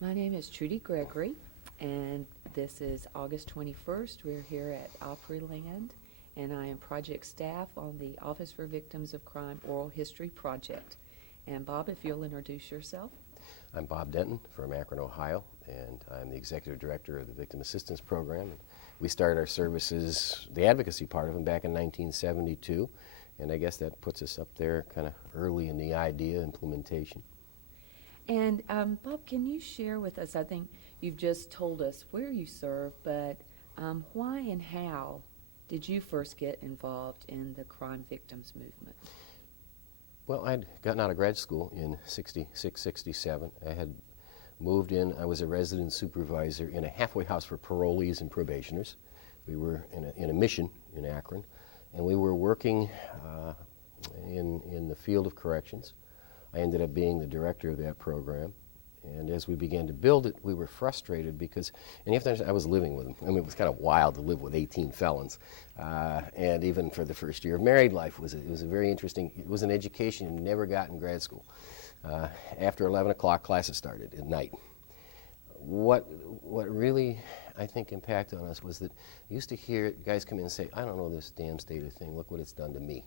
My name is Trudy Gregory, and this is August 21st. We're here at Opryland, and I am project staff on the Office for Victims of Crime Oral History Project. And Bob, if you'll introduce yourself. I'm Bob Denton from Akron, Ohio, and I'm the Executive Director of the Victim Assistance Program. We started our services, the advocacy part of them, back in 1972, and I guess that puts us up there kind of early in the idea implementation. And Bob, can you share with us, I think you've just told us where you serve, but why and how did you first get involved in the crime victims movement? Well, I'd gotten out of grad school in 66, 67. I had moved in. I was a resident supervisor in a halfway house for parolees and probationers. We were in a mission in Akron, and we were working in the field of corrections. I ended up being the director of that program, and as we began to build it, we were frustrated because, and you have to understand, I was living with them. I mean, it was kind of wild to live with 18 felons, and even for the first year of married life, it was a very interesting, it was an education you never got in grad school. After 11 o'clock, classes started at night. What really, I think, impacted on us was that I used to hear guys come in and say, I don't know this damn state of thing, look what it's done to me.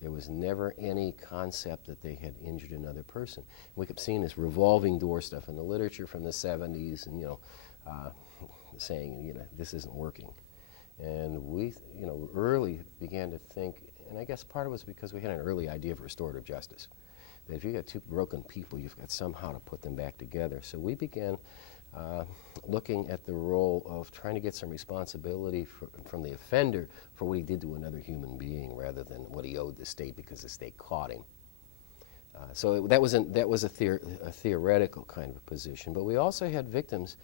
There was never any concept that they had injured another person. We kept seeing this revolving door stuff in the literature from the 70s, and saying, this isn't working. And we, early began to think, and I guess part of it was because we had an early idea of restorative justice. That if you got two broken people, you've got somehow to put them back together. So we began looking at the role of trying to get some responsibility from the offender for what he did to another human being rather than what he owed the state because the state caught him. That was a theoretical kind of a position. But we also had victims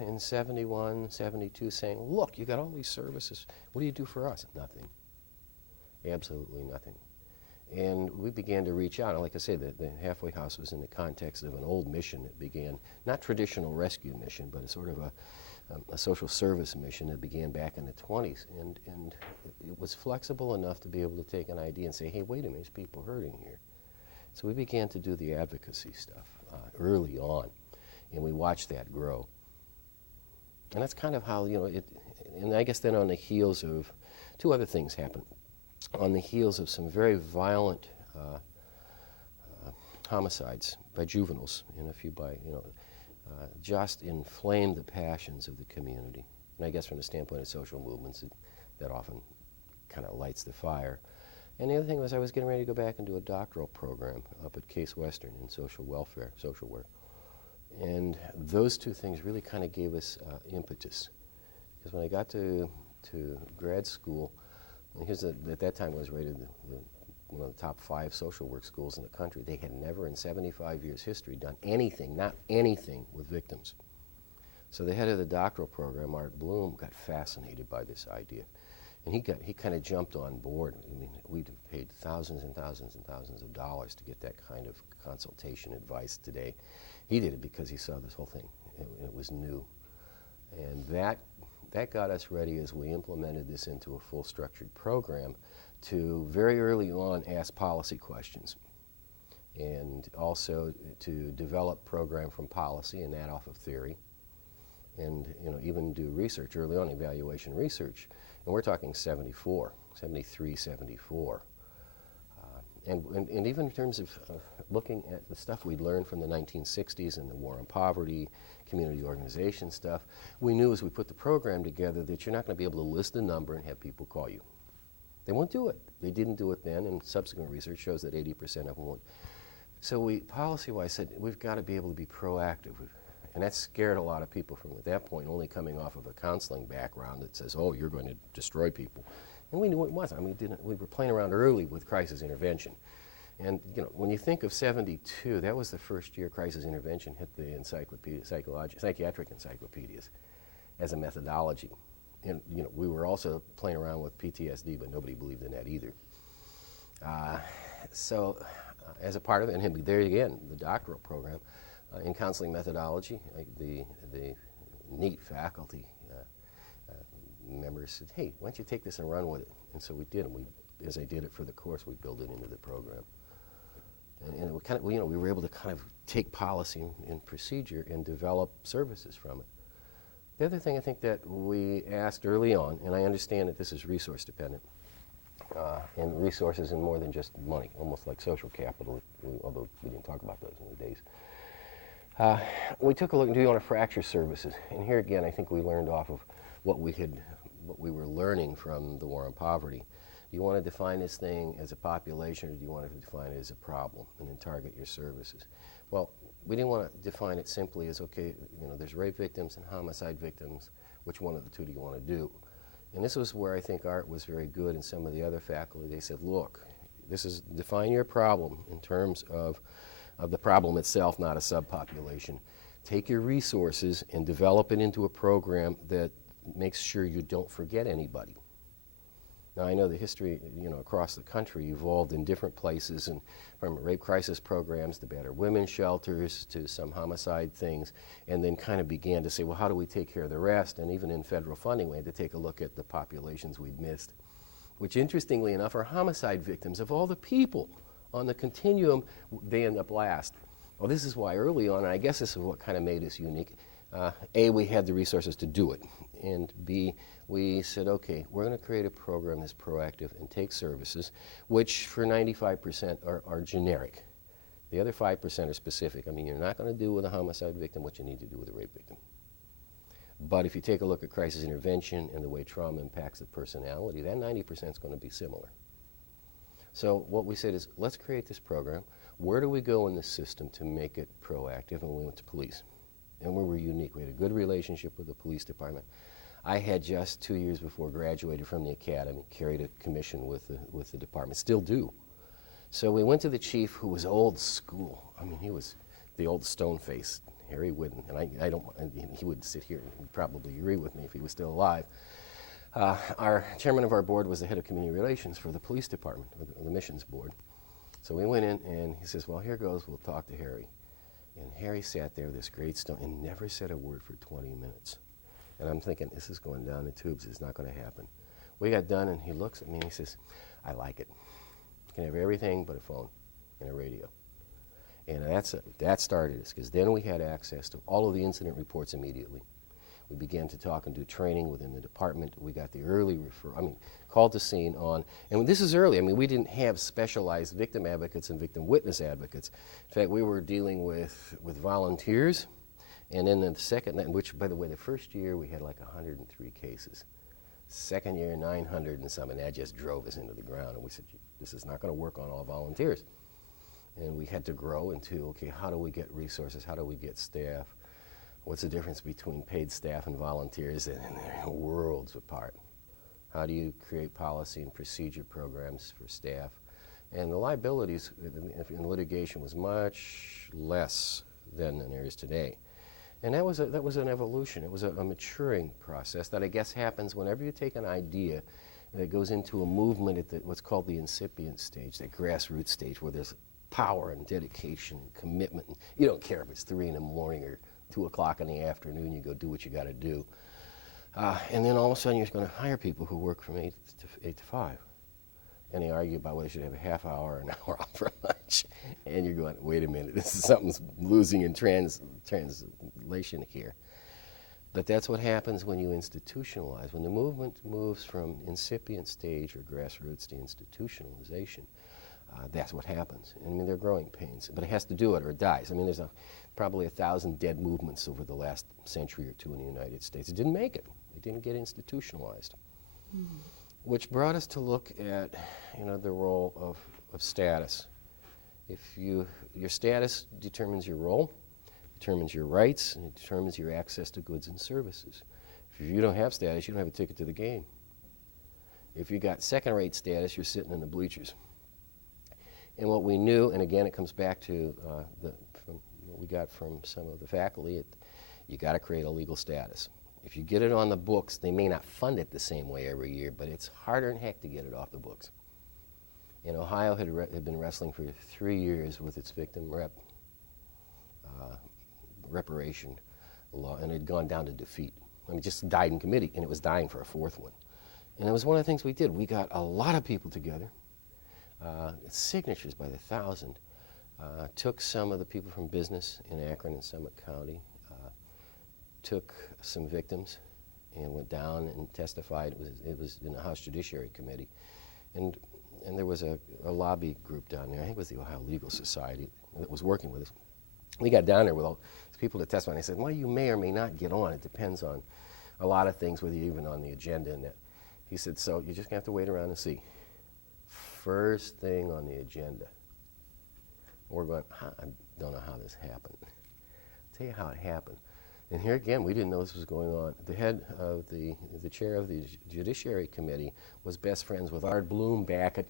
in 71, 72 saying, look, you got all these services. What do you do for us? Nothing. Absolutely nothing. And we began to reach out. And like I say, the halfway house was in the context of an old mission that began, not traditional rescue mission, but a sort of a social service mission that began back in the 20s. And it was flexible enough to be able to take an idea and say, hey, wait a minute, there's people hurting here. So we began to do the advocacy stuff early on, and we watched that grow. And that's kind of how, and I guess then on the heels of, two other things happened. On the heels of some very violent homicides by juveniles and a few by, just inflamed the passions of the community. And I guess from the standpoint of social movements, that often kind of lights the fire. And the other thing was I was getting ready to go back and do a doctoral program up at Case Western in social welfare, social work. And those two things really kind of gave us impetus. Because when I got to grad school, at that time was rated one of the top 5 social work schools in the country. They had never in 75 years history done anything, not anything, with victims. So the head of the doctoral program, Art Bloom, got fascinated by this idea. And he kind of jumped on board. I mean, we'd have paid thousands and thousands and thousands of dollars to get that kind of consultation advice today. He did it because he saw this whole thing. It was new. And that got us ready as we implemented this into a full structured program to very early on ask policy questions and also to develop program from policy and that off of theory and even do research early on, evaluation research. And we're talking 74, 73, 74. And even in terms of looking at the stuff we'd learned from the 1960s and the war on poverty, community organization stuff, we knew as we put the program together that you're not going to be able to list a number and have people call you. They won't do it. They didn't do it then, and subsequent research shows that 80% of them won't. So we, policy-wise, said we've got to be able to be proactive. And that scared a lot of people from, at that point, only coming off of a counseling background that says, oh, you're going to destroy people. And we knew it wasn't. I mean, we were playing around early with crisis intervention. And when you think of 72, that was the first year crisis intervention hit the encyclopedia, psychiatric encyclopedias as a methodology. And we were also playing around with PTSD, but nobody believed in that either. As a part of it, and there again, the doctoral program in counseling methodology, the neat faculty members said, hey, why don't you take this and run with it? And so we did, and as I did it for the course, we built it into the program. And it kind of, we were able to kind of take policy and procedure and develop services from it. The other thing I think that we asked early on, and I understand that this is resource dependent, and resources in more than just money, almost like social capital, although we didn't talk about those in the days. We took a look, do you want to fracture services? And here again, I think we learned off of what we were learning from the war on poverty. Do you want to define this thing as a population, or do you want to define it as a problem and then target your services? Well, we didn't want to define it simply as, okay, there's rape victims and homicide victims. Which one of the two do you want to do? And this was where I think Art was very good, and some of the other faculty. They said, look, this is define your problem in terms of the problem itself, not a subpopulation. Take your resources and develop it into a program that makes sure you don't forget anybody. Now, I know the history, across the country evolved in different places, and from rape crisis programs to battered women's shelters to some homicide things, and then kind of began to say, well, how do we take care of the rest? And even in federal funding, we had to take a look at the populations we'd missed, which, interestingly enough, are homicide victims. Of all the people on the continuum, they end up last. Well, this is why early on, and I guess this is what kind of made us unique, A, we had the resources to do it, and B, we said, okay, we're going to create a program that's proactive and take services, which for 95% are generic. The other 5% are specific. I mean, you're not going to do with a homicide victim what you need to do with a rape victim. But if you take a look at crisis intervention and the way trauma impacts the personality, that 90% is going to be similar. So what we said is, let's create this program. Where do we go in the system to make it proactive? And we went to police. And we were unique. We had a good relationship with the police department. I had just 2 years before graduated from the academy, carried a commission with the department, still do. So we went to the chief, who was old school. I mean, he was the old stone-faced Harry Whidden, and he would sit here and probably agree with me if he was still alive. Our chairman of our board was the head of community relations for the police department, or the missions board. So we went in, and he says, well, here goes, we'll talk to Harry. And Harry sat there, this great stone, and never said a word for 20 minutes. And I'm thinking, this is going down the tubes. It's not going to happen. We got done, and he looks at me, and he says, I like it. You can have everything but a phone and a radio. And that started us, because then we had access to all of the incident reports immediately. We began to talk and do training within the department. We got the early called to scene on, and this is early. I mean, we didn't have specialized victim advocates and victim witness advocates. In fact, we were dealing with volunteers, and then the second, which, by the way, the first year we had like 103 cases. Second year, 900 and some, and that just drove us into the ground. And we said, this is not going to work on all volunteers. And we had to grow into, okay, how do we get resources? How do we get staff? What's the difference between paid staff and volunteers? And they're worlds apart. How do you create policy and procedure programs for staff? And the liabilities in litigation was much less than there is today. And that was an evolution. It was a maturing process that I guess happens whenever you take an idea that goes into a movement at what's called the incipient stage, that grassroots stage, where there's power and dedication and commitment. You don't care if it's 3 in the morning or 2 o'clock in the afternoon. You go do what you got to do. And then all of a sudden you're going to hire people who work from 8 to 5. And they argue about whether they should have a half hour or an hour off for lunch. And you're going, wait a minute, something's losing in translation here. But that's what happens when you institutionalize. When the movement moves from incipient stage or grassroots to institutionalization, that's what happens. I mean, they're growing pains, but it has to do it or it dies. I mean, there's probably 1,000 dead movements over the last century or two in the United States. It didn't make it. It didn't get institutionalized. Mm-hmm. Which brought us to look at, the role of status. Your status determines your role, determines your rights, and it determines your access to goods and services. If you don't have status, you don't have a ticket to the game. If you got second-rate status, you're sitting in the bleachers. And what we knew, and again it comes back to from what we got from some of the faculty, you got to create a legal status. If you get it on the books, they may not fund it the same way every year, but it's harder than heck to get it off the books. And Ohio had been wrestling for 3 years with its victim reparation law, and it had gone down to defeat. I mean, it just died in committee, and it was dying for a fourth one. And it was one of the things we did. We got a lot of people together, signatures by the 1,000, Took some of the people from business in Akron and Summit County, took some victims and went down and testified. It was in the House Judiciary Committee. And there was a lobby group down there, I think it was the Ohio Legal Society, that was working with us. We got down there with all these people to testify, and they said, well, you may or may not get on. It depends on a lot of things, whether you're even on the agenda and that. He said, so you're just going to have to wait around and see. First thing on the agenda. We're going, I don't know how this happened. I'll tell you how it happened. And here again, we didn't know this was going on. The head of the chair of the Judiciary Committee was best friends with Art Bloom back at,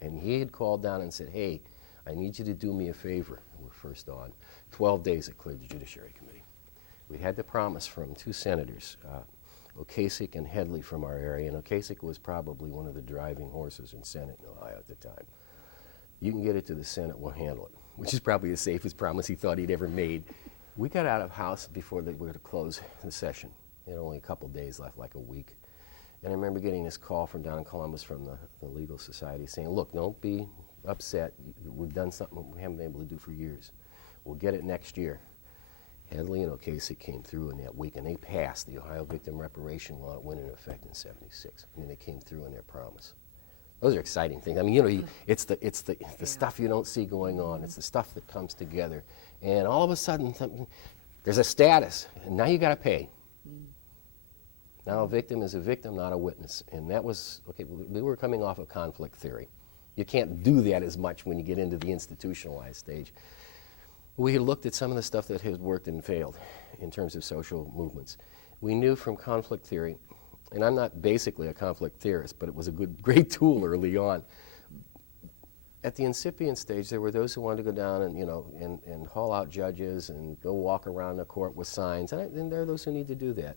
and he had called down and said, hey, I need you to do me a favor. We're first on. 12 days it cleared the Judiciary Committee. We had the promise from two senators, Ocasek and Headley from our area, and Ocasek was probably one of the driving horses in Senate in Ohio at the time. You can get it to the Senate, we'll handle it, which is probably the safest promise he thought he'd ever made. We got out of House before they were going to close the session. They had only a couple days left, like a week. And I remember getting this call from down in Columbus from the Legal Society saying, look, don't be upset. We've done something we haven't been able to do for years. We'll get it next year. Headley and Ocasek came through in that week, and they passed the Ohio Victim Reparation Law. It went into effect in '76. I mean, they came through in their promise. Those are exciting things. I mean, you know, it's the stuff you don't see going on. It's the stuff that comes together. And all of a sudden, there's a status, and now you got to pay. Now a victim is a victim, not a witness. And that was, okay, we were coming off of conflict theory. You can't do that as much when you get into the institutionalized stage. We had looked at some of the stuff that had worked and failed in terms of social movements. We knew from conflict theory, and I'm not basically a conflict theorist, but it was a great tool early on. At the incipient stage, there were those who wanted to go down and, you know, and haul out judges and go walk around the court with signs, and there are those who need to do that.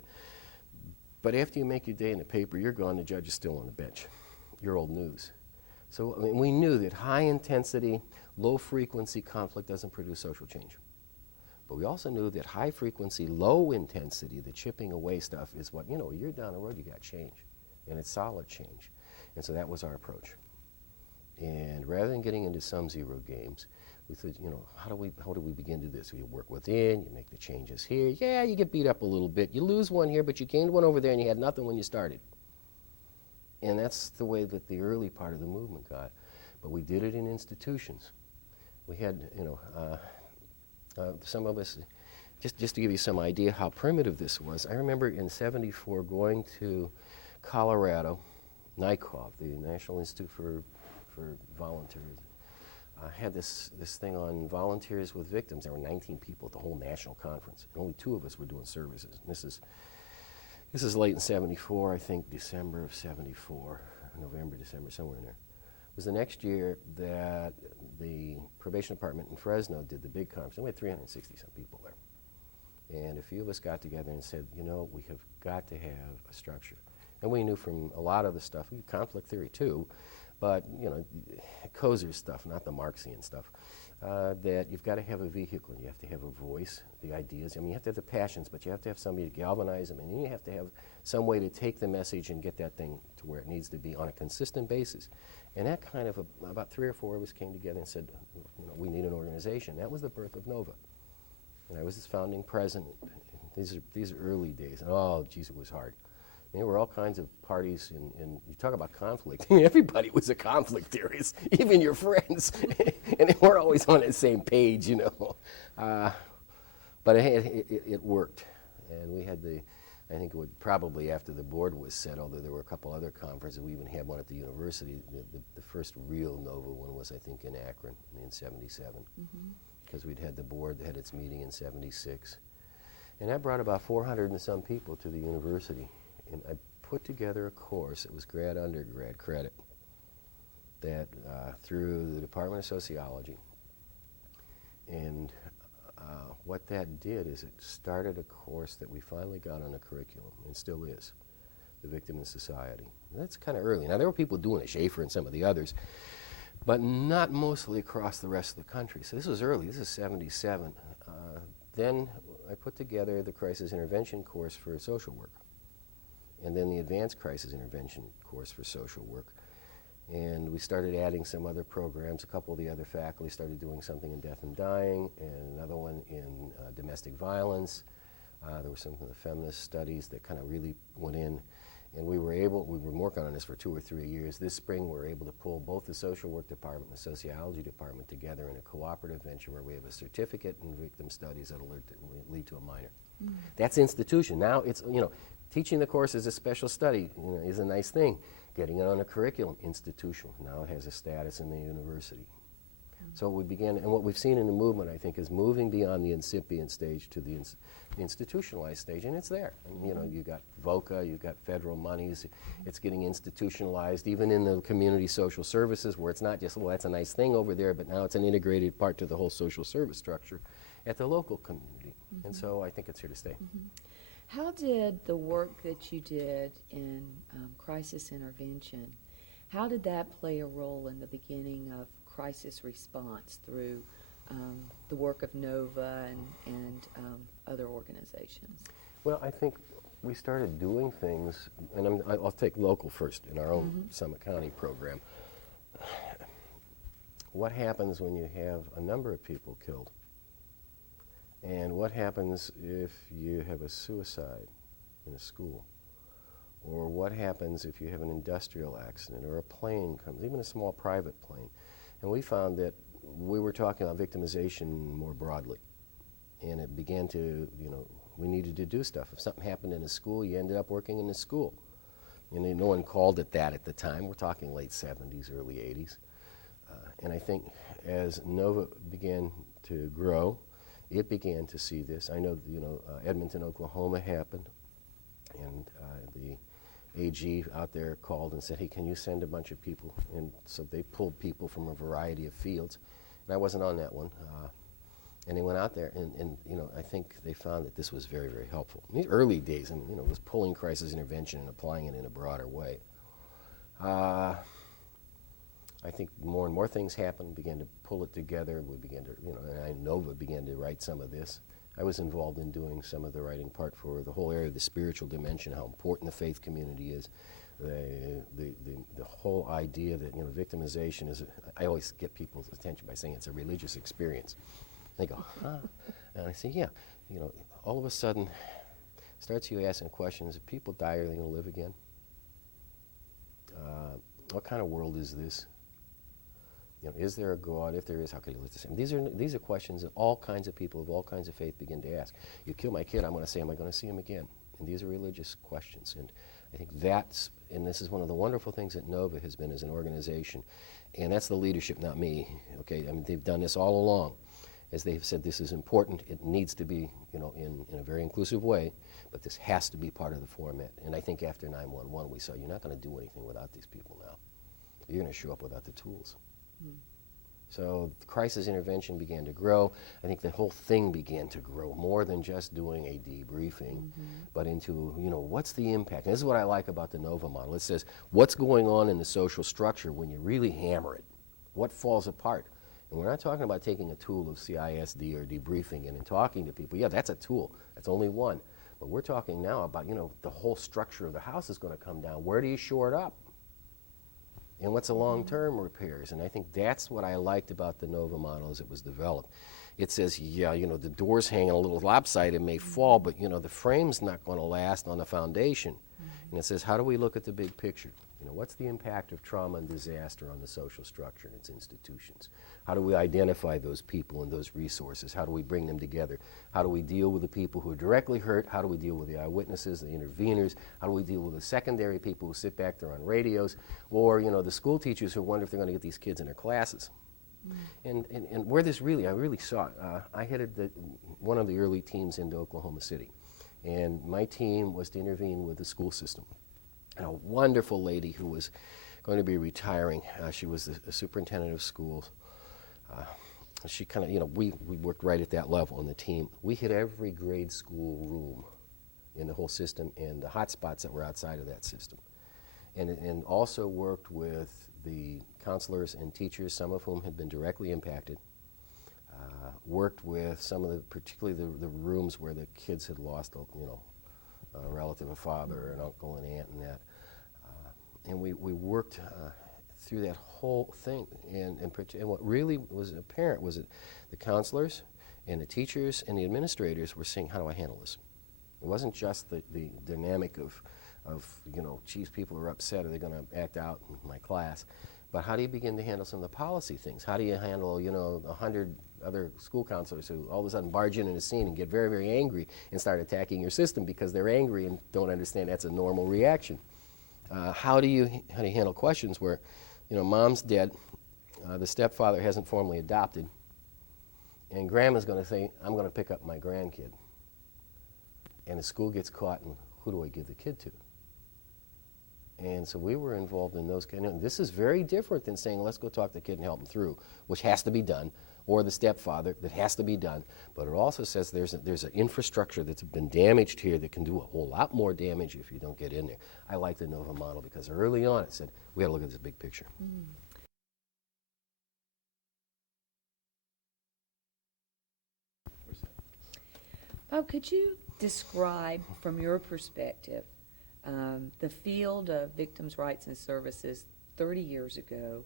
But after you make your day in the paper, you're gone, the judge is still on the bench. You're old news. So I mean, we knew that high intensity, low frequency conflict doesn't produce social change. But we also knew that high frequency, low intensity, the chipping away stuff is what, you know, a year down the road you got change. And it's solid change. And so that was our approach. And rather than getting into sum zero games, we thought, you know, how do we begin to do this? You work within, you make the changes here. Yeah, you get beat up a little bit. You lose one here, but you gained one over there and you had nothing when you started. And that's the way that the early part of the movement got. But we did it in institutions. We had, you know, some of us, just to give you some idea how primitive this was, I remember in '74 going to Colorado, NICOV, the National Institute for Volunteers. Had this thing on volunteers with victims. There were 19 people at the whole national conference. Only 2 of us were doing services. And this is late in '74, I think December of '74, November, December, somewhere in there. It was the next year that the probation department in Fresno did the big conference. And we had 360-some people there. And a few of us got together and said, you know, we have got to have a structure. And we knew from a lot of the stuff, conflict theory too, but, you know, Kozer's stuff, not the Marxian stuff, that you've got to have a vehicle. You have to have a voice, the ideas. I mean, you have to have the passions, but you have to have somebody to galvanize them, and then you have to have some way to take the message and get that thing to where it needs to be on a consistent basis. And that kind of, about 3 or 4 of us came together and said, you know, we need an organization. That was the birth of NOVA. And I was its founding president. These are early days, and oh, geez, it was hard. There were all kinds of parties, and you talk about conflict. Everybody was a conflict theorist, even your friends, and they weren't always on the same page, you know. But it worked, and we had I think it would probably after the board was set, although there were a couple other conferences, we even had one at the university. The first real NOVA one was, I think, in Akron in '77, because we'd had the board that had its meeting in '76, and that brought about 400 and some people to the university. And I put together a course, it was grad undergrad credit, that through the Department of Sociology. And what that did is it started a course that we finally got on the curriculum, and still is, The Victim in Society. And that's kind of early. Now, there were people doing it, Schaefer and some of the others, but not mostly across the rest of the country. So this was early, this is '77. Then I put together the crisis intervention course for social work, and then the advanced crisis intervention course for social work. And we started adding some other programs. A couple of the other faculty started doing something in death and dying, and another one in domestic violence. There were some of the feminist studies that kind of really went in. And we've been working on this for 2 or 3 years. This spring, we're able to pull both the social work department and the sociology department together in a cooperative venture where we have a certificate in victim studies that'll lead to a minor. Mm. That's institution. Now it's, teaching the course as a special study, is a nice thing. Getting it on a curriculum, institutional. Now it has a status in the university. So we began, and what we've seen in the movement, I think, is moving beyond the incipient stage to the institutionalized stage, and it's there. And, you got VOCA, you've got federal monies, it's getting institutionalized, even in the community social services, where it's not just, well, that's a nice thing over there, but now it's an integrated part to the whole social service structure at the local community. Mm-hmm. And so I think it's here to stay. Mm-hmm. How did the work that you did in crisis intervention, how did that play a role in the beginning of crisis response through the work of NOVA and other organizations? Well, I think we started doing things, and I'll take local first, in our own mm-hmm. Summit County program. What happens when you have a number of people killed? And what happens if you have a suicide in a school? Or what happens if you have an industrial accident or a plane comes, even a small private plane? And we found that we were talking about victimization more broadly. And it began to, we needed to do stuff. If something happened in a school, you ended up working in a school. And no one called it that at the time. We're talking late 70s, early 80s. And I think as NOVA began to grow, it began to see this. I know, Edmonton, Oklahoma happened, and the AG out there called and said, hey, can you send a bunch of people? And so they pulled people from a variety of fields. And I wasn't on that one. And they went out there, and I think they found that this was very, very helpful. In the early days, it was pulling crisis intervention and applying it in a broader way. I think more and more things happened, began to pull it together. We began to, and NOVA began to write some of this. I was involved in doing some of the writing part for the whole area of the spiritual dimension, how important the faith community is, the whole idea that victimization is. I always get people's attention by saying it's a religious experience. They go, huh? And I say, yeah. All of a sudden, starts you asking questions: if people die, are they going to live again? What kind of world is this? Is there a God? If there is, how can he live the same? These are questions that all kinds of people of all kinds of faith begin to ask. You kill my kid, I'm going to say, am I going to see him again? And these are religious questions. And I think and this is one of the wonderful things that NOVA has been as an organization. And that's the leadership, not me. Okay, they've done this all along. As they've said, this is important. It needs to be, in a very inclusive way, but this has to be part of the format. And I think after 9/11, we saw you're not going to do anything without these people now. You're going to show up without the tools. So the crisis intervention began to grow. I think the whole thing began to grow more than just doing a debriefing, but into, what's the impact? And this is what I like about the NOVA model. It says, what's going on in the social structure when you really hammer it? What falls apart? And we're not talking about taking a tool of CISD or debriefing and talking to people. Yeah, that's a tool. That's only one. But we're talking now about, the whole structure of the house is going to come down. Where do you shore it up? And what's the long-term repairs? And I think that's what I liked about the NOVA model as it was developed. It says, yeah, the door's hanging a little lopsided, it may fall, but the frame's not going to last on the foundation. And it says, how do we look at the big picture? What's the impact of trauma and disaster on the social structure and its institutions? How do we identify those people and those resources? How do we bring them together? How do we deal with the people who are directly hurt? How do we deal with the eyewitnesses, the interveners? How do we deal with the secondary people who sit back there on radios? Or, the school teachers who wonder if they're going to get these kids in their classes. And where this I really saw it. I headed one of the early teams into Oklahoma City. And my team was to intervene with the school system. And a wonderful lady who was going to be retiring. She was the superintendent of schools. She kind of, we worked right at that level in the team. We hit every grade school room in the whole system and the hot spots that were outside of that system. And also worked with the counselors and teachers, some of whom had been directly impacted. Worked with some of particularly the rooms where the kids had lost, a relative, a father, an uncle, an aunt, and that. And we worked through that whole thing. And what really was apparent was that the counselors and the teachers and the administrators were saying, how do I handle this? It wasn't just the dynamic of geez, people are upset, are they going to act out in my class? But how do you begin to handle some of the policy things? How do you handle, 100 other school counselors who all of a sudden barge in a scene and get very, very angry and start attacking your system because they're angry and don't understand that's a normal reaction? How do you handle questions where, mom's dead, the stepfather hasn't formally adopted, and grandma's going to say, I'm going to pick up my grandkid. And the school gets caught, and who do I give the kid to? And so we were involved in those kind of, this is very different than saying, let's go talk to the kid and help him through, which has to be done, or the stepfather, that has to be done. But it also says there's an infrastructure that's been damaged here that can do a whole lot more damage if you don't get in there. I like the Nova model because early on it said, we got to look at this big picture. Mm. Bob, could you describe from your perspective the field of victims' rights and services 30 years ago,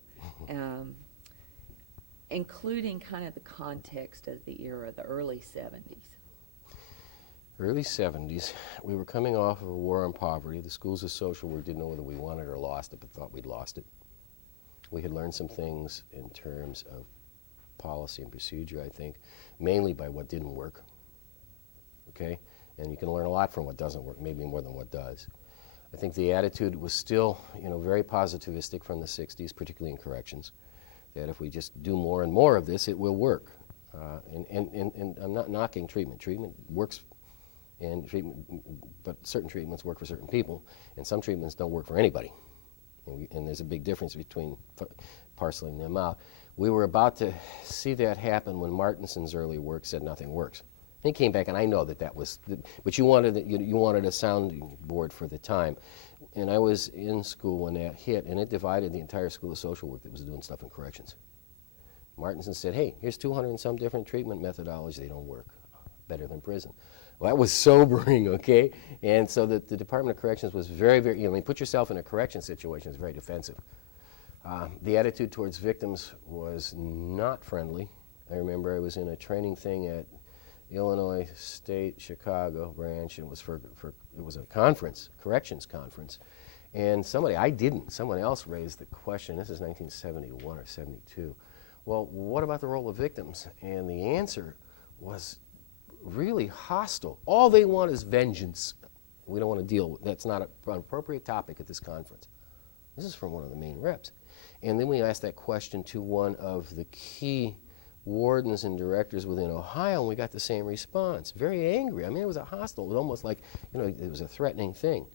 including kind of the context of the era, the early 70s? Early 70s, we were coming off of a war on poverty. The schools of social work didn't know whether we wanted or lost it, but thought we'd lost it. We had learned some things in terms of policy and procedure, I think, mainly by what didn't work. Okay? And you can learn a lot from what doesn't work, maybe more than what does. I think the attitude was still, very positivistic from the 60s, particularly in corrections, that if we just do more and more of this, it will work. And I'm not knocking treatment. Treatment works, but certain treatments work for certain people, and some treatments don't work for anybody. And there's a big difference between parceling them out. We were about to see that happen when Martinson's early work said nothing works. He came back, and I know that was, but you wanted a sounding board for the time. And I was in school when that hit, and it divided the entire school of social work that was doing stuff in corrections. Martinson said, hey, here's 200 and some different treatment methodologies. They don't work. Better than prison. Well, that was sobering, okay? And so the Department of Corrections was very, very, put yourself in a correction situation, it's very defensive. The attitude towards victims was not friendly. I remember I was in a training thing at Illinois State Chicago branch, and it was a conference, corrections conference, and someone else raised the question, this is 1971 or 72, well, what about the role of victims? And the answer was really hostile. All they want is vengeance. We don't want to deal with, that's not an appropriate topic at this conference. This is from one of the main reps. And then we asked that question to one of the key wardens and directors within Ohio, and we got the same response. Very angry. It was a hostile. It was almost like, it was a threatening thing.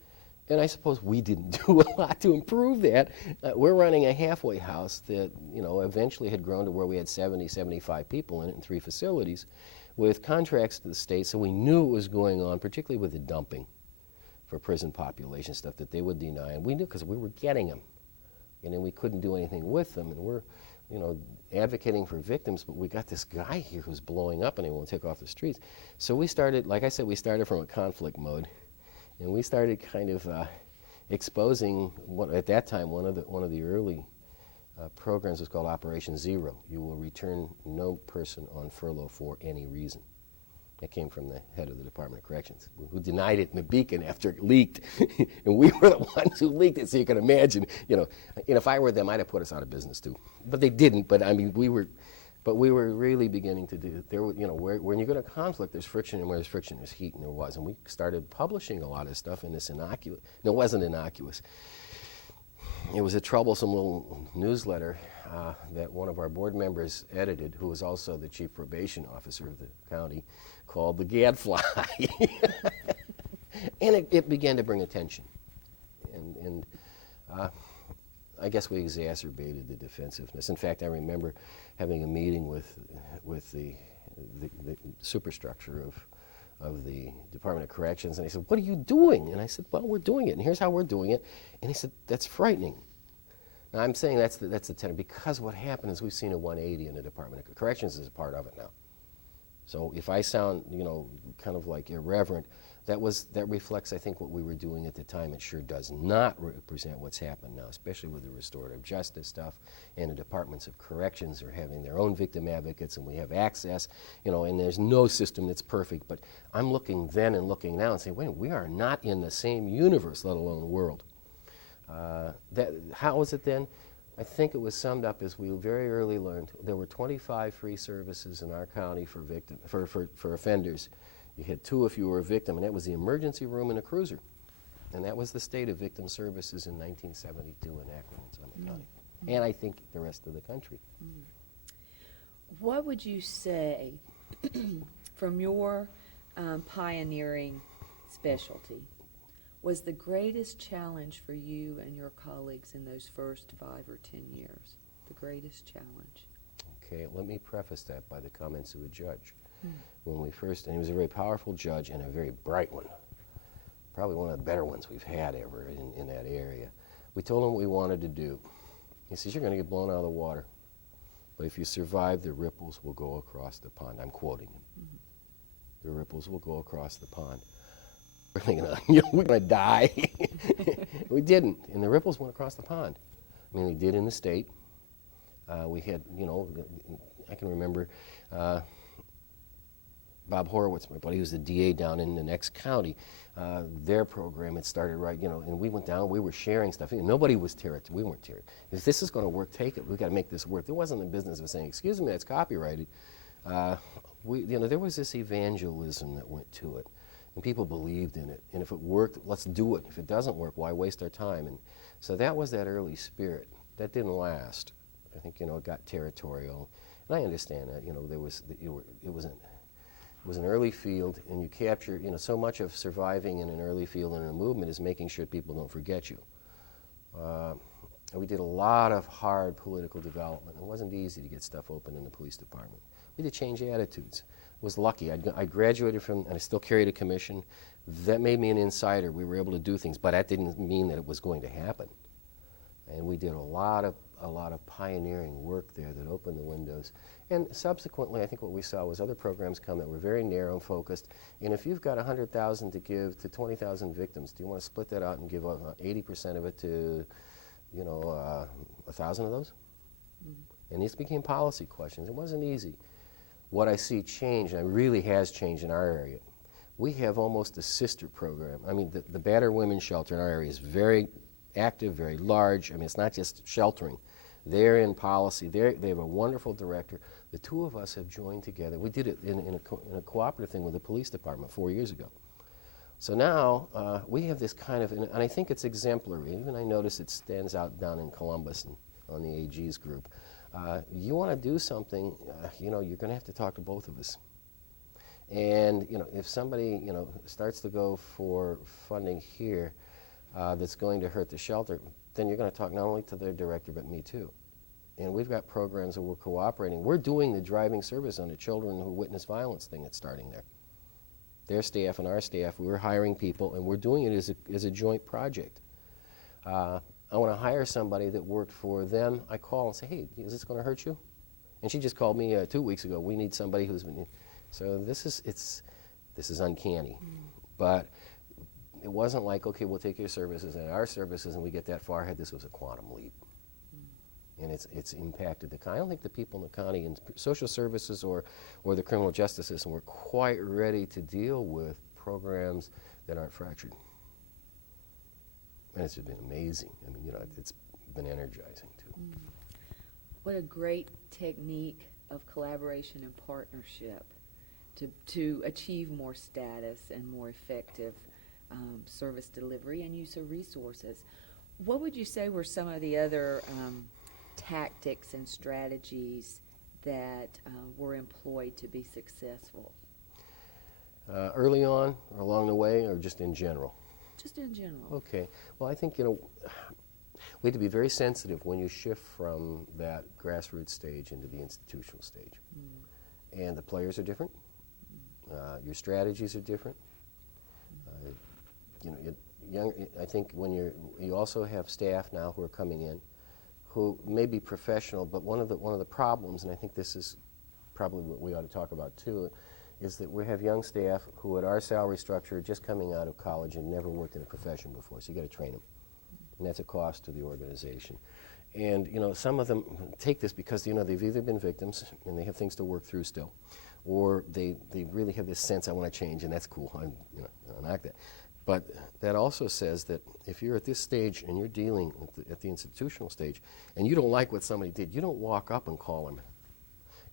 And I suppose we didn't do a lot to improve that. We're running a halfway house that, eventually had grown to where we had 70, 75 people in it in 3 facilities with contracts to the state, so we knew what was going on, particularly with the dumping for prison population stuff that they would deny. And we knew because we were getting them. And then we couldn't do anything with them. And we're, advocating for victims, but we got this guy here who's blowing up and he won't take off the streets. So we started, like I said, we started from a conflict mode, and we started kind of exposing what at that time one of the early programs was called Operation Zero. You will return no person on furlough for any reason. That came from the head of the Department of Corrections, who denied it in the Beacon after it leaked. And we were the ones who leaked it, so you can imagine, and if I were them, I'd have put us out of business too. But they didn't, but we were really beginning to do, when you go to conflict, there's friction, and where there's friction, there's heat, and there was. And we started publishing a lot of stuff in this innocuous, no, it wasn't innocuous. It was a troublesome little newsletter that one of our board members edited, who was also the chief probation officer of the county, called The Gadfly. And it began to bring attention. And I guess we exacerbated the defensiveness. In fact, I remember having a meeting with the superstructure of the Department of Corrections, and he said, what are you doing? And I said, well, we're doing it, and here's how we're doing it. And he said, that's frightening. Now, I'm saying that's the tenor, because what happened is we've seen a 180 in the Department of Corrections is a part of it now. So if I sound, kind of like irreverent, That reflects, I think, what we were doing at the time. It sure does not represent what's happened now, especially with the restorative justice stuff, and the departments of corrections are having their own victim advocates, and we have access, and there's no system that's perfect. But I'm looking then and looking now and saying, wait, we are not in the same universe, let alone world. How was it then? I think it was summed up as we very early learned. There were 25 free services in our county for offenders. You had 2 if you were a victim, and that was the emergency room and a cruiser. And that was the state of victim services in 1972 in Akron and Summit County. And I think the rest of the country. What would you say, from your pioneering specialty, was the greatest challenge for you and your colleagues in those first 5 or 10 years? The greatest challenge? Okay, let me preface that by the comments of a judge. When we first, and he was a very powerful judge and a very bright one, probably one of the better ones we've had ever in that area. We told him what we wanted to do. He says, you're going to get blown out of the water, but if you survive, the ripples will go across the pond. I'm quoting him. The ripples will go across the pond. We're thinking, we're going to die. We didn't, and the ripples went across the pond. I mean, they did in the state. We had, I can remember Bob Horowitz, my buddy, who's the DA down in the next county. Their program had started and we went down, we were sharing stuff. Nobody was terrified. We weren't terrified. If this is going to work, take it. We've got to make this work. There wasn't a business of saying, excuse me, that's copyrighted. There was this evangelism that went to it, and people believed in it. And if it worked, let's do it. If it doesn't work, why waste our time? And so that was that early spirit. That didn't last. I think, it got territorial. And I understand that, it was an early field, and you capture, so much of surviving in an early field and in a movement is making sure people don't forget you. We did a lot of hard political development. It wasn't easy to get stuff open in the police department. We did change attitudes. I was lucky. I graduated from, and I still carried a commission. That made me an insider. We were able to do things, but that didn't mean that it was going to happen. And we did a lot of pioneering work there that opened the windows. And subsequently, I think what we saw was other programs come that were very narrow and focused. And if you've got $100,000 to give to 20,000 victims, do you want to split that out and give 80% of it to, 1,000 of those? And these became policy questions. It wasn't easy. What I see change, and it really has changed in our area, we have almost a sister program. I mean, the battered women's shelter in our area is very active, very large. I mean, it's not just sheltering. They're in policy. They have a wonderful director. The 2 of us have joined together. We did it in a cooperative thing with the police department 4 years ago. So now we have this kind of, and I think it's exemplary. Even I notice it stands out down in Columbus and on the AG's group. You want to do something, you're going to have to talk to both of us. And if somebody starts to go for funding here that's going to hurt the shelter, then you're going to talk not only to their director but me too. And we've got programs that we're cooperating. We're doing the driving service on the children who witness violence thing that's starting there. Their staff and our staff, we're hiring people, and we're doing it as a joint project. I want to hire somebody that worked for them. I call and say, hey, is this going to hurt you? And she just called me 2 weeks ago. We need somebody who's been, so this is uncanny. But it wasn't like, okay, we'll take your services and our services and we get that far ahead. This was a quantum leap. And it's impacted the county. I don't think the people in the county in social services or the criminal justice system were quite ready to deal with programs that aren't fractured. And it's been amazing. I mean, it's been energizing too. What a great technique of collaboration and partnership to achieve more status and more effective service delivery and use of resources. What would you say were some of the other tactics and strategies that were employed to be successful? Early on, or along the way, or just in general? Just in general. Okay. Well, I think, we have to be very sensitive when you shift from that grassroots stage into the institutional stage. And the players are different. Your strategies are different. I think when you also have staff now who are coming in who may be professional, but one of the problems, and I think this is probably what we ought to talk about too, is that we have young staff who at our salary structure are just coming out of college and never worked in a profession before, so you got to train them. And that's a cost to the organization. And some of them take this because they've either been victims and they have things to work through still, or they really have this sense, I want to change, and that's cool. I'll knock that. But that also says that if you're at this stage and you're dealing at the institutional stage and you don't like what somebody did, you don't walk up and call them.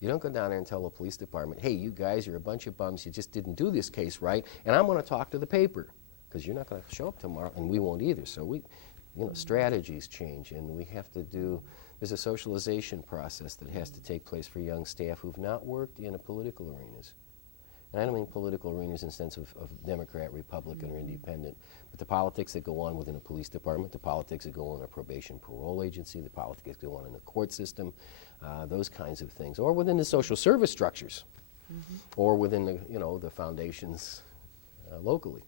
You don't go down there and tell the police department, hey, you guys, you're a bunch of bums, you just didn't do this case right, and I'm going to talk to the paper, because you're not going to show up tomorrow, and we won't either. So strategies change, and we have to there's a socialization process that has to take place for young staff who've not worked in political arenas. And I don't mean political arenas in the sense of Democrat, Republican, or Independent, but the politics that go on within a police department, the politics that go on in a probation parole agency, the politics that go on in the court system, those kinds of things, or within the social service structures, or within the foundations locally.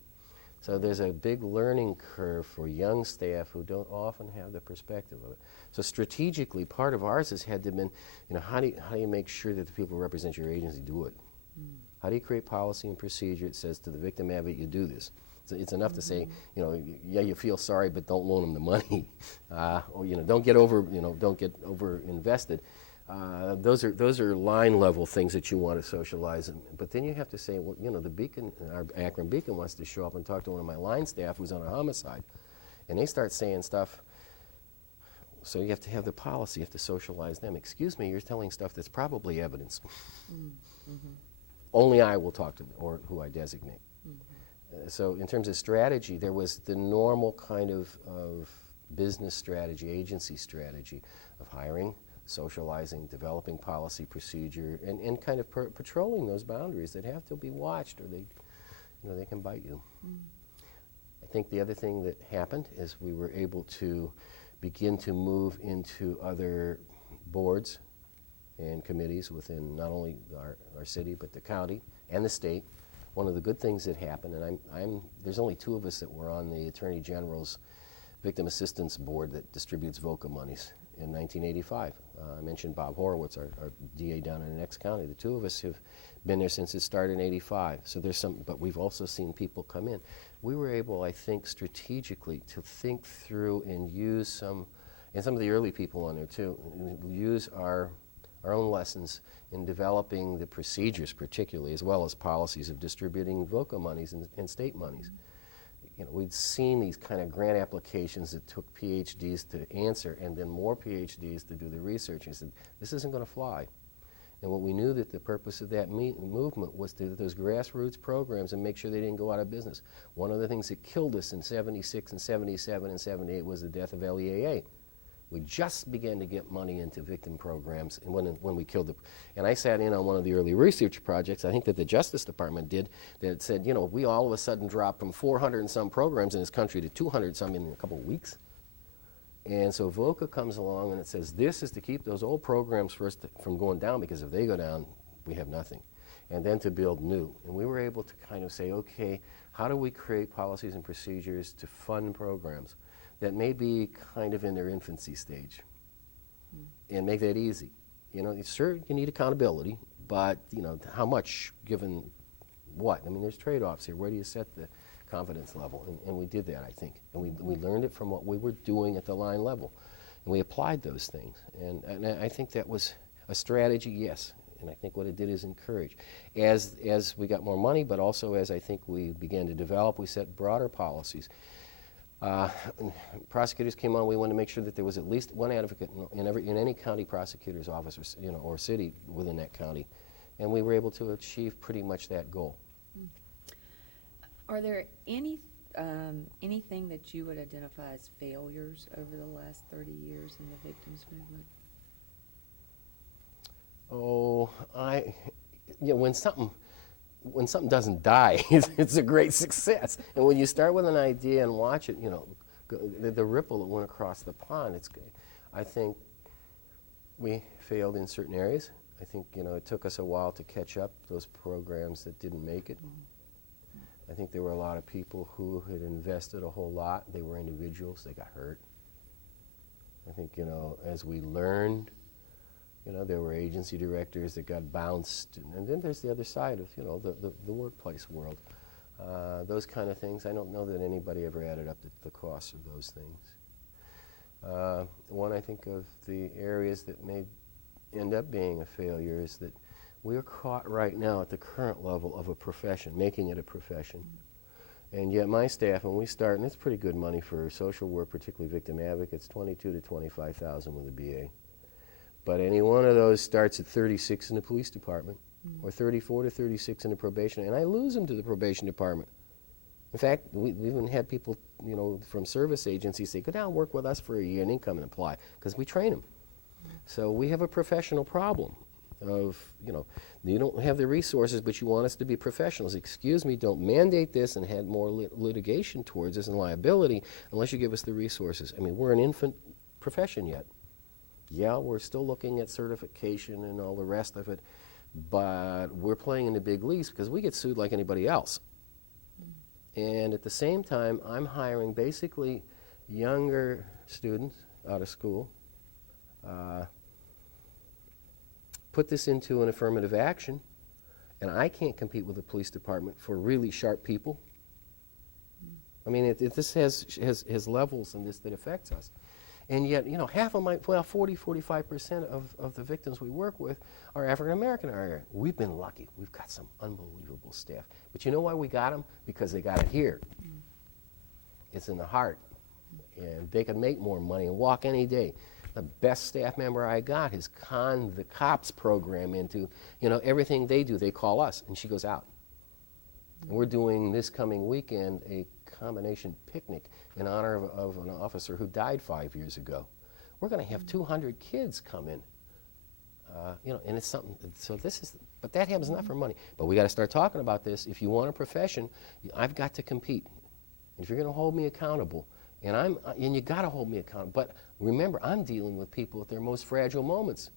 So there's a big learning curve for young staff who don't often have the perspective of it. So strategically, part of ours has had to been, how do you make sure that the people who represent your agency do it? How do you create policy and procedure that says to the victim advocate, you do this? So it's enough to say, yeah, you feel sorry, but don't loan them the money, or don't get over invested. Those are line level things that you want to socialize. But then you have to say, well, the Beacon, our Akron Beacon wants to show up and talk to one of my line staff who's on a homicide, and they start saying stuff. So you have to have the policy, you have to socialize them. Excuse me, you're telling stuff that's probably evidence. Only I will talk to them, or who I designate. So in terms of strategy, there was the normal kind of business strategy, agency strategy of hiring, socializing, developing policy procedure, and kind of patrolling those boundaries that have to be watched, or they can bite you. I think the other thing that happened is we were able to begin to move into other boards and committees within not only our city, but the county and the state. One of the good things that happened, and there's only two of us that were on the Attorney General's Victim Assistance Board that distributes VOCA monies in 1985. I mentioned Bob Horowitz, our DA down in the next county. The two of us have been there since it started in '85. So but we've also seen people come in. We were able, I think, strategically to think through and use and some of the early people on there too, use our own lessons in developing the procedures, particularly, as well as policies of distributing VOCA monies and state monies. We'd seen these kind of grant applications that took PhDs to answer, and then more PhDs to do the research. And said, this isn't going to fly. And what we knew that the purpose of that movement was to those grassroots programs and make sure they didn't go out of business. One of the things that killed us in '76 and '77 and '78 was the death of LEAA. We just began to get money into victim programs and when we killed and I sat in on one of the early research projects, I think that the Justice Department did, that said, we all of a sudden dropped from 400 and some programs in this country to 200 some in a couple of weeks. And so VOCA comes along and it says, this is to keep those old programs first from going down, because if they go down, we have nothing. And then to build new. And we were able to kind of say, okay, how do we create policies and procedures to fund programs that may be kind of in their infancy stage, and make that easy? Sure, you need accountability, but how much given what? I mean, there's trade-offs here. Where do you set the confidence level? And we did that, I think, and we learned it from what we were doing at the line level, and we applied those things. And I think that was a strategy, yes. And I think what it did is encourage. As we got more money, but also as I think we began to develop, we set broader policies. Prosecutors came on. We wanted to make sure that there was at least one advocate in any county prosecutor's office, or city within that county, and we were able to achieve pretty much that goal. Are there anything that you would identify as failures over the last 30 years in the victims movement? Oh, when something doesn't die, it's a great success. And when you start with an idea and watch it, the ripple that went across the pond, it's good. I think we failed in certain areas. I think, it took us a while to catch up those programs that didn't make it. I think there were a lot of people who had invested a whole lot. They were individuals. They got hurt. I think, as we learned You know, there were agency directors that got bounced, and then there's the other side of, you know, the workplace world. Those kind of things, I don't know that anybody ever added up the costs of those things. One, I think, of the areas that may end up being a failure is that we're caught right now at the current level of a profession, making it a profession. And yet my staff, when we start, and it's pretty good money for social work, particularly victim advocates, 22 to 25,000 with a BA. But any one of those starts at 36 in the police department, or 34 to 36 in the probation, and I lose them to the probation department. In fact, we even had people, you know, from service agencies say, go down and work with us for a year and then come and apply, because we train them. So we have a professional problem of, you know, you don't have the resources, but you want us to be professionals. Excuse me, don't mandate this and add more litigation towards us and liability unless you give us the resources. I mean, we're an infant profession yet. Yeah, we're still looking at certification and all the rest of it, but we're playing in the big leagues because we get sued like anybody else. And at the same time, I'm hiring basically younger students out of school, put this into an affirmative action, and I can't compete with the police department for really sharp people. I mean, this has levels in this that affects us. And yet, you know, half of my, well, 45% of the victims we work with are African American in our area. We've been lucky. We've got some unbelievable staff. But you know why we got them? Because they got it here. It's in the heart. And they can make more money and walk any day. The best staff member I got has conned the cops program into, you know, everything they do, they call us, and she goes out. And we're doing this coming weekend a combination picnic in honor of an officer who died 5 years ago. We're going to have 200 kids come in, you know, and it's something. So this is, but that happens not for money. But we got to start talking about this. If you want a profession, I've got to compete. If you're going to hold me accountable, and you got to hold me accountable. But remember, I'm dealing with people at their most fragile moments.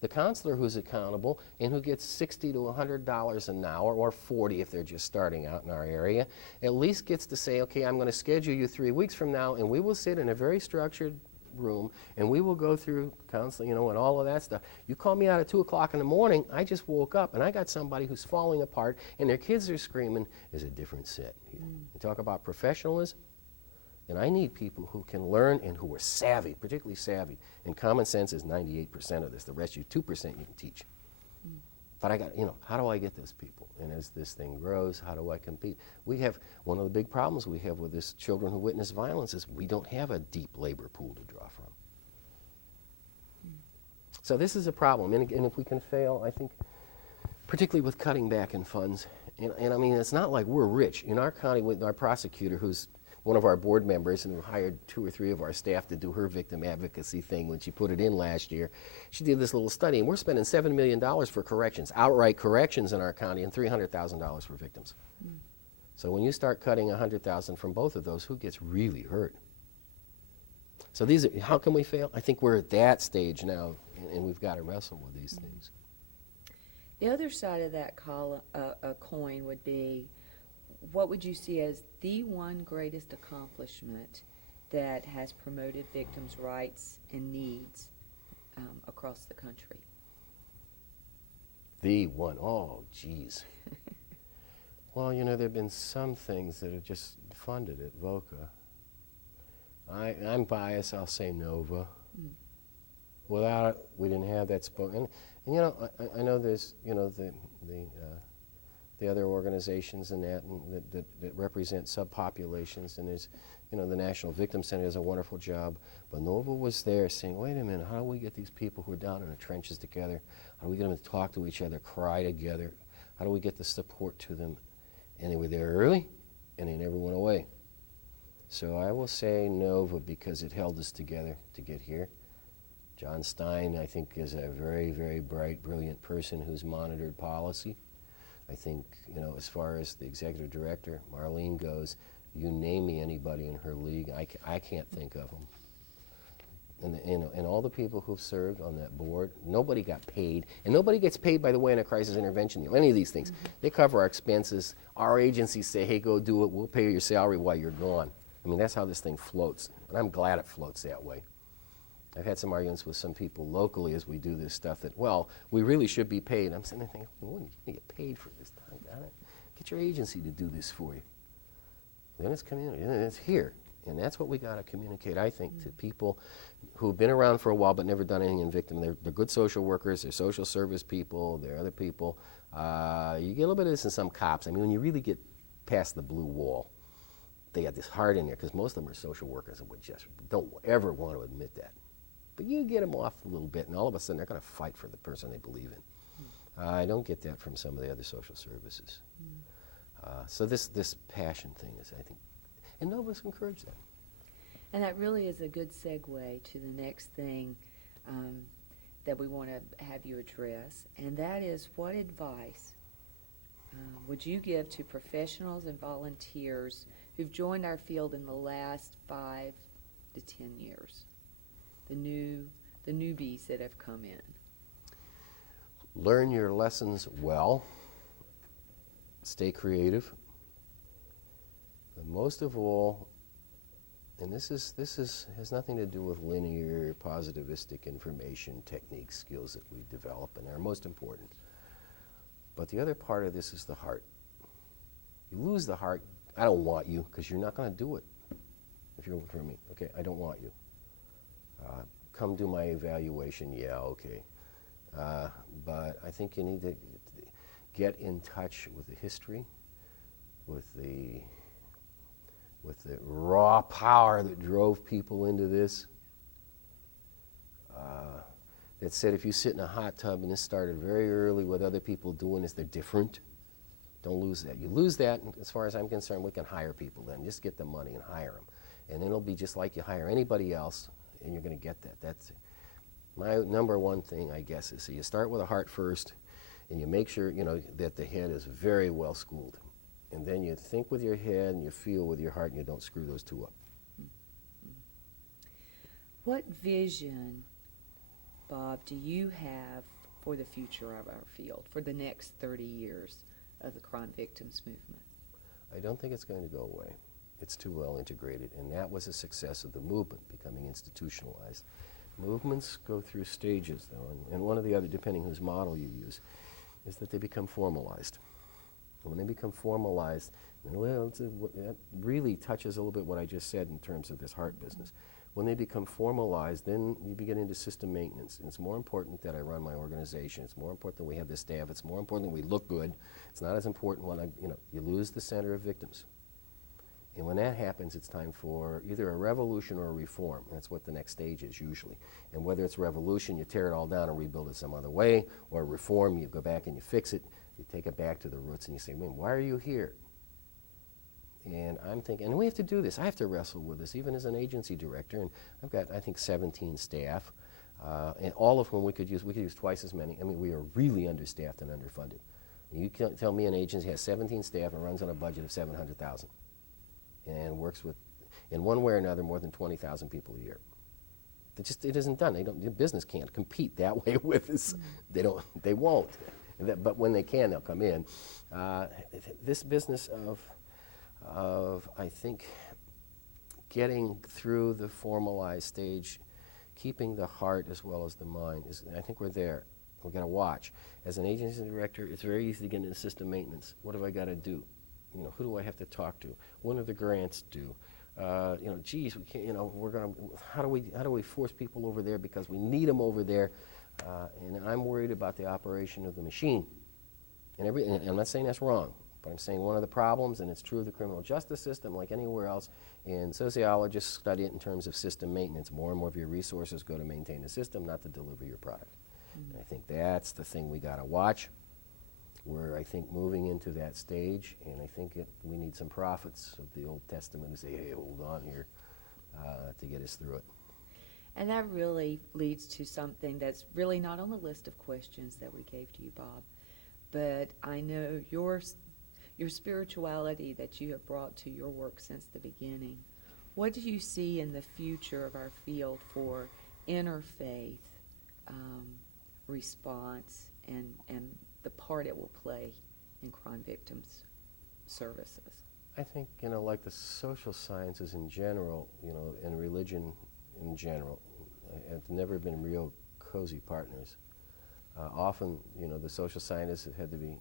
The counselor who's accountable and who gets $60 to $100 an hour, or 40 if they're just starting out in our area, at least gets to say, okay, I'm going to schedule you 3 weeks from now, and we will sit in a very structured room, and we will go through counseling, you know, and all of that stuff. You call me out at 2 o'clock in the morning, I just woke up, and I got somebody who's falling apart, and their kids are screaming. Is a different set here. You talk about professionalism. And I need people who can learn and who are savvy, particularly savvy. And common sense is 98% of this. The rest, you 2% you can teach. But I got, you know, how do I get those people? And as this thing grows, how do I compete? We have, one of the big problems we have with this children who witness violence is we don't have a deep labor pool to draw from. So this is a problem. And if we can fail, I think, particularly with cutting back in funds, and I mean, it's not like we're rich. In our county, with our prosecutor, who's one of our board members and who hired 2 or 3 of our staff to do her victim advocacy thing when she put it in last year. She did this little study, and we're spending $7 million for corrections, outright corrections in our county, and $300,000 for victims. So when you start cutting $100,000 from both of those, who gets really hurt? So these are, how can we fail? I think we're at that stage now, and we've got to wrestle with these things. The other side of that coin would be, what would you see as the one greatest accomplishment that has promoted victims' rights and needs across the country? The one, oh, geez. Well, you know, there have been some things that have just funded it, VOCA. I'm biased, I'll say NOVA. Without it, we didn't have that spoken. And you know, I know there's, you know, the other organizations and that represent subpopulations, and there's, you know, the National Victim Center does a wonderful job, but NOVA was there saying, wait a minute, how do we get these people who are down in the trenches together? How do we get them to talk to each other, cry together? How do we get the support to them? And they were there early, and they never went away. So I will say NOVA because it held us together to get here. John Stein, I think, is a very, very bright, brilliant person who's monitored policy. I think, you know, as far as the executive director, Marlene, goes, you name me anybody in her league, I can't think of them. And all the people who've served on that board, nobody got paid. And nobody gets paid, by the way, in a crisis intervention deal, any of these things. They cover our expenses. Our agencies say, hey, go do it. We'll pay you your salary while you're gone. I mean, that's how this thing floats. And I'm glad it floats that way. I've had some arguments with some people locally as we do this stuff that, well, we really should be paid. I'm sitting there thinking, we wouldn't get paid for this. Get your agency to do this for you. Then it's community, and it's here. And that's what we got to communicate, I think, to people who've been around for a while but never done anything in victim. They're good social workers, they're social service people, they're other people. You get a little bit of this in some cops. I mean, when you really get past the blue wall, they got this heart in there, because most of them are social workers and would just don't ever want to admit that. But you get them off a little bit, and all of a sudden they're going to fight for the person they believe in. I don't get that from some of the other social services. So this passion thing is, I think, and none of us encourage that. And that really is a good segue to the next thing that we want to have you address, and that is, what advice would you give to professionals and volunteers who've joined our field in the last 5 to 10 years, the newbies that have come in? Learn your lessons well. Stay creative. But most of all, and this has nothing to do with linear, positivistic information techniques, skills that we develop, and are most important. But the other part of this is the heart. You lose the heart, I don't want you, because you're not going to do it. If you're looking for me, okay, I don't want you. Come do my evaluation, yeah, okay. But I think you need to get in touch with the history, with the raw power that drove people into this. That said, if you sit in a hot tub, and this started very early with other people doing this, they're different. Don't lose that. You lose that, and as far as I'm concerned, we can hire people then. Just get the money and hire them. And then it'll be just like you hire anybody else, and you're going to get that. That's my number one thing, I guess, is so you start with a heart first, and you make sure, that the head is very well schooled. And then you think with your head and you feel with your heart, and you don't screw those two up. What vision, Bob, do you have for the future of our field, for the next 30 years of the crime victims movement? I don't think it's going to go away. It's too well integrated, and that was a success of the movement, becoming institutionalized. Movements go through stages, though, and one of the other, depending whose model you use, is that they become formalized. And when they become formalized, that really touches a little bit what I just said in terms of this heart business. When they become formalized, then you begin into system maintenance. And it's more important that I run my organization. It's more important that we have the staff. It's more important that we look good. It's not as important when you lose the center of victims. And when that happens, it's time for either a revolution or a reform. That's what the next stage is usually. And whether it's revolution, you tear it all down and rebuild it some other way, or reform, you go back and you fix it. You take it back to the roots and you say, man, why are you here? And I'm thinking, and we have to do this. I have to wrestle with this, even as an agency director. And I've got, I think, 17 staff, and all of whom we could use twice as many. I mean, we are really understaffed and underfunded. You can't tell me an agency has 17 staff and runs on a budget of $700,000 and works with, in one way or another, more than 20,000 people a year. It isn't done. The business can't compete that way with us. They won't. But when they can, they'll come in. This business of, I think, getting through the formalized stage, keeping the heart as well as the mind, I think we're there. We've got to watch. As an agency director, it's very easy to get into system maintenance. What have I got to do? Who do I have to talk to? When are the grants due? Geez, we can't, how do we force people over there because we need them over there? And I'm worried about the operation of the machine. And I'm not saying that's wrong, but I'm saying one of the problems, and it's true of the criminal justice system like anywhere else, and sociologists study it in terms of system maintenance. More and more of your resources go to maintain the system, not to deliver your product. And I think that's the thing we got to watch. We're, I think, moving into that stage, and I think we need some prophets of the Old Testament who say, hey, hold on here, to get us through it. And that really leads to something that's really not on the list of questions that we gave to you, Bob, but I know your spirituality that you have brought to your work since the beginning. What do you see in the future of our field for interfaith response and the part it will play in crime victims services? I think, like the social sciences in general, and religion in general, have never been real cozy partners. Often, the social scientists have had to be,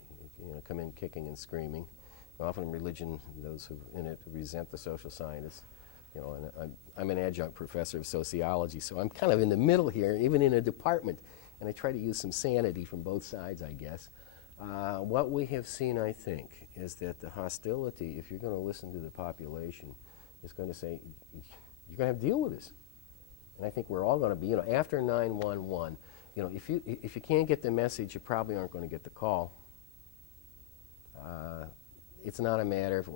come in kicking and screaming. Often in religion, those who in it resent the social scientists. And I'm an adjunct professor of sociology, so I'm kind of in the middle here, even in a department, and I try to use some sanity from both sides, I guess. What we have seen, I think, is that the hostility, if you're going to listen to the population, is going to say, you're going to have to deal with this. And I think we're all going to be, after 911, if you can't get the message, you probably aren't going to get the call. It's not a matter of,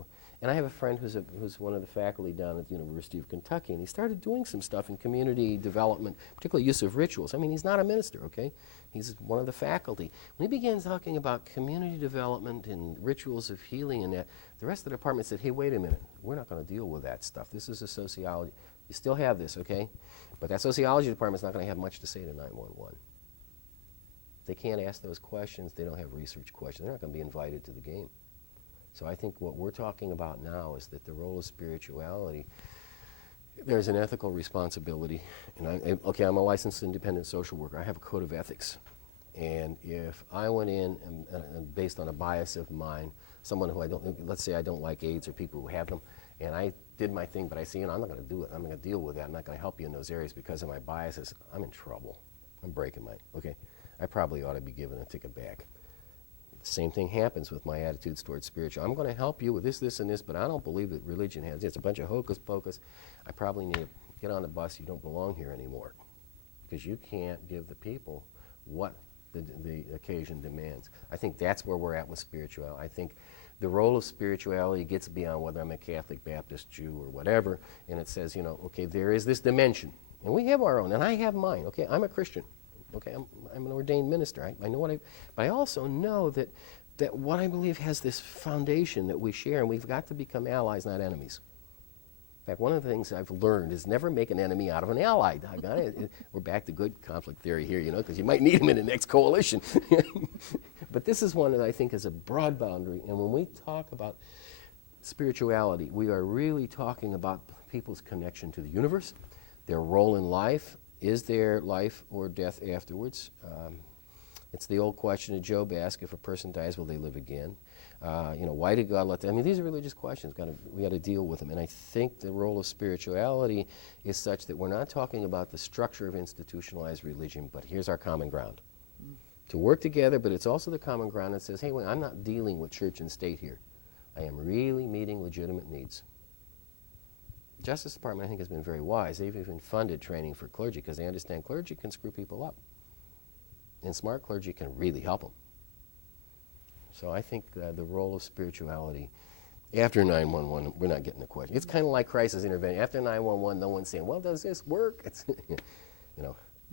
and I have a friend who's one of the faculty down at the University of Kentucky, and he started doing some stuff in community development, particularly use of rituals. I mean, he's not a minister, okay? He's one of the faculty. When he began talking about community development and rituals of healing and that, the rest of the department said, hey, wait a minute, we're not going to deal with that stuff. This is a sociology. You still have this, okay? But that sociology department's not going to have much to say to 911. They can't ask those questions. They don't have research questions. They're not going to be invited to the game. So I think what we're talking about now is that the role of spirituality, there's an ethical responsibility. And I'm a licensed independent social worker. I have a code of ethics. And if I went in and based on a bias of mine, someone who let's say I don't like AIDS or people who have them, and I did my thing, but I say, I'm not going to do it. I'm not going to deal with that. I'm not going to help you in those areas because of my biases. I'm in trouble. I'm breaking okay? I probably ought to be given a ticket back. The same thing happens with my attitudes towards spiritual. I'm going to help you with this, this, and this, but I don't believe that religion has it. It's a bunch of hocus pocus. I probably need to get on the bus. You don't belong here anymore because you can't give the people what the occasion demands. I think that's where we're at with spirituality. I think the role of spirituality gets beyond whether I'm a Catholic, Baptist, Jew, or whatever, and it says, okay, there is this dimension, and we have our own, and I have mine. Okay, I'm a Christian. Okay, I'm an ordained minister. I know what but I also know that what I believe has this foundation that we share, and we've got to become allies, not enemies. In fact, one of the things I've learned is never make an enemy out of an ally. We're back to good conflict theory here, because you might need them in the next coalition. But this is one that I think is a broad boundary, and when we talk about spirituality, we are really talking about people's connection to the universe, their role in life. Is there life or death afterwards? It's the old question that Job asked, if a person dies, will they live again? Why did God let them? I mean, these are religious questions. We got to deal with them. And I think the role of spirituality is such that we're not talking about the structure of institutionalized religion, but here's our common ground. To work together, but it's also the common ground that says, hey, I'm not dealing with church and state here. I am really meeting legitimate needs. The Justice Department, I think, has been very wise. They've even funded training for clergy because they understand clergy can screw people up. And smart clergy can really help them. So I think the role of spirituality, after 911, we're not getting the question. It's kind of like crisis intervention. After 911, no one's saying, well, does this work? It's,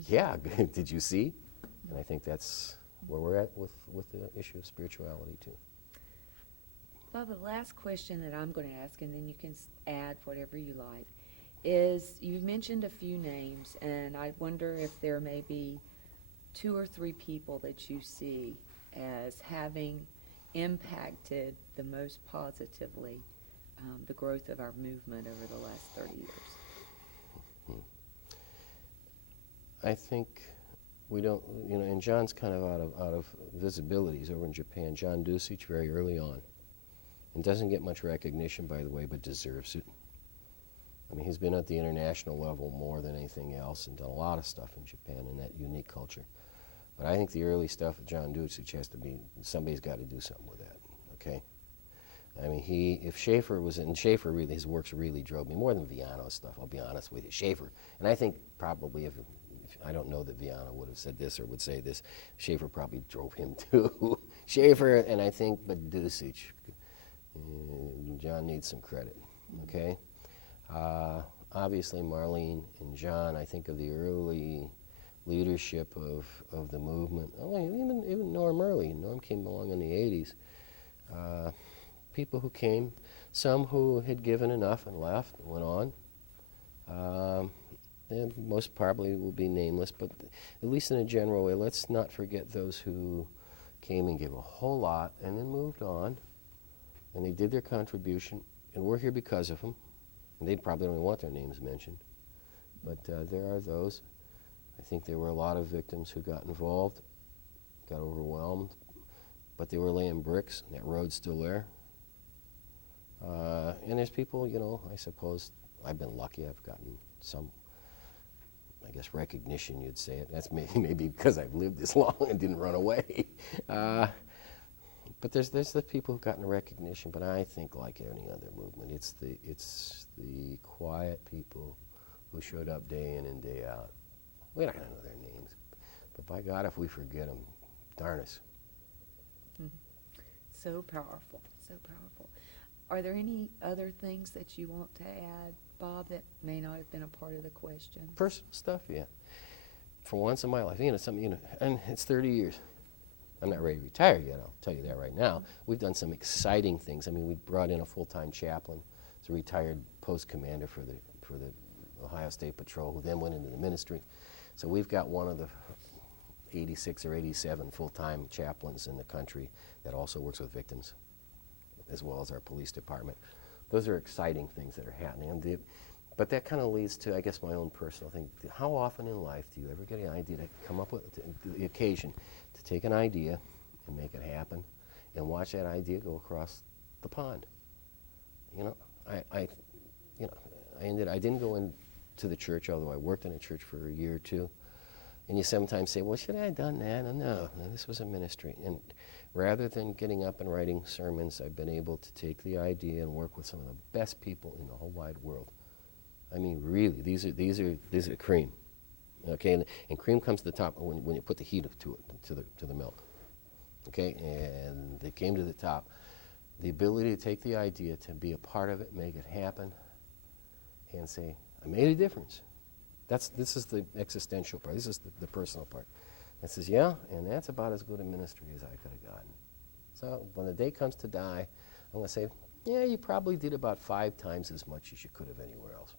yeah, did you see? And I think that's where we're at with the issue of spirituality, too. Well, the last question that I'm going to ask, and then you can add whatever you like, is you've mentioned a few names, and I wonder if there may be 2 or 3 people that you see as having impacted the most positively the growth of our movement over the last 30 years. I think we don't, and John's kind of out of visibility. He's over in Japan. John Dusich, very early on. And doesn't get much recognition, by the way, but deserves it. I mean, he's been at the international level more than anything else and done a lot of stuff in Japan in that unique culture. But I think the early stuff of John Dusich has to be, somebody's got to do something with that, okay? I mean, if Schaefer was, and Schaefer really, his works really drove me, more than Viano's stuff, I'll be honest with you, Schaefer. And I think probably if I don't know that Viano would have said this or would say this, Schaefer probably drove him too. Schaefer, and I think, but Dusich, John needs some credit, okay? Obviously, Marlene and John, I think of the early leadership of the movement. Even Norm Early. Norm came along in the 80s. People who came, some who had given enough and left and went on. And most probably will be nameless, but at least in a general way, let's not forget those who came and gave a whole lot and then moved on. And they did their contribution, and we're here because of them. And they probably don't even want their names mentioned. But there are those. think there were a lot of victims who got involved, got overwhelmed, but they were laying bricks, and that road's still there. And there's people, you know, I suppose I've been lucky. I've gotten some, I guess, recognition, you'd say it. That's maybe because I've lived this long and didn't run away. But there's the people who've gotten recognition. But I think, like any other movement, it's the quiet people who showed up day in and day out. We're not going to know their names, but by God, if we forget them, darn us. So powerful, so powerful. Are there any other things that you want to add, Bob, that may not have been a part of the question? Personal stuff, yeah. For once in my life, you know, something, you know, and it's 30 years. I'm not ready to retire yet, I'll tell you that right now. We've done some exciting things. I mean, we brought in a full-time chaplain. He's a retired post commander for the Ohio State Patrol, who then went into the ministry. So we've got one of the 86 or 87 full-time chaplains in the country that also works with victims, as well as our police department. Those are exciting things that are happening. But that kind of leads to, I guess, my own personal thing. How often in life do you ever get an idea to come up with the occasion to take an idea and make it happen and watch that idea go across the pond? You know, I didn't go into the church, although I worked in a church for a year or two. And you sometimes say, well, should I have done that? And no, this was a ministry. And rather than getting up and writing sermons, I've been able to take the idea and work with some of the best people in the whole wide world. I mean, really, these are cream. Okay, and cream comes to the top when you put the heat to it, to the milk. Okay, and they came to the top. The ability to take the idea, to be a part of it, make it happen, and say, I made a difference. This is the existential part. This is the personal part. It says, yeah, and that's about as good a ministry as I could have gotten. So when the day comes to die, I'm going to say, yeah, you probably did about 5 times as much as you could have anywhere else.